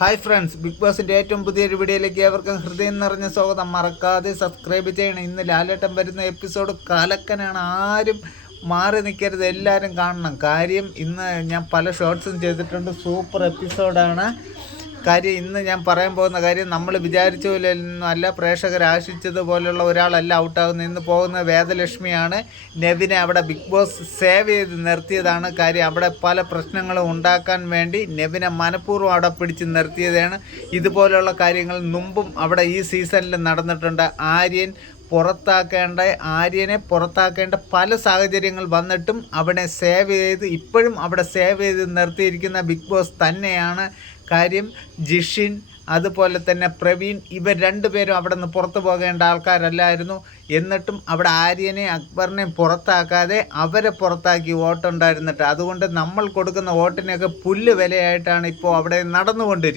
Hi friends, big ബോസിൻ്റെ ഏറ്റവും പുതിയൊരു വീഡിയോയിലേക്ക് ഏവർക്കും ഹൃദയം നിറഞ്ഞ സ്വാഗതം. മറക്കാതെ സബ്സ്ക്രൈബ് ചെയ്യണം. ഇന്ന് ലാലേട്ടൻ വരുന്ന എപ്പിസോഡ് കലക്കനാണ്. ആരും മാറി നിൽക്കരുത്, എല്ലാവരും കാണണം. കാര്യം ഇന്ന് ഞാൻ പല ഷോർട്സും ചെയ്തിട്ടുണ്ട്. സൂപ്പർ എപ്പിസോഡാണ്. കാര്യം ഇന്ന് ഞാൻ പറയാൻ പോകുന്ന കാര്യം നമ്മൾ വിചാരിച്ച പോലെയൊന്നും അല്ല. പ്രേക്ഷകർ ആശിച്ചതുപോലുള്ള ഒരാളല്ല ഔട്ടാകുന്നത്. ഇന്ന് പോകുന്ന വേദലക്ഷ്മിയാണ്. നെവിനെ അവിടെ ബിഗ് ബോസ് സേവ് ചെയ്ത് നിർത്തിയതാണ്. കാര്യം അവിടെ പല പ്രശ്നങ്ങളും ഉണ്ടാക്കാൻ വേണ്ടി നെവിനെ മനഃപൂർവ്വം അവിടെ പിടിച്ച് നിർത്തിയതാണ്. ഇതുപോലുള്ള കാര്യങ്ങൾ മുമ്പും അവിടെ ഈ സീസണിൽ നടന്നിട്ടുണ്ട്. ആര്യനെ പുറത്താക്കേണ്ട പല സാഹചര്യങ്ങൾ വന്നിട്ടും അവിടെ സേവ് ചെയ്ത് ഇപ്പോഴും അവിടെ സേവ് ചെയ്ത് നിർത്തിയിരിക്കുന്ന ബിഗ് ബോസ് തന്നെയാണ്. കാര്യം ജിഷിൻ അതുപോലെ തന്നെ പ്രവീൺ, ഇവർ രണ്ടുപേരും അവിടെ നിന്ന് പുറത്തു പോകേണ്ട ആൾക്കാരല്ലായിരുന്നു. എന്നിട്ടും അവിടെ ആര്യനെയും അക്ബറിനെയും പുറത്താക്കാതെ അവരെ പുറത്താക്കി വോട്ടുണ്ടായിരുന്നിട്ട്. അതുകൊണ്ട് നമ്മൾ കൊടുക്കുന്ന വോട്ടിനൊക്കെ പുല്ല് വിലയായിട്ടാണ് ഇപ്പോൾ അവിടെ നടന്നുകൊണ്ടിരിക്കുന്നത്.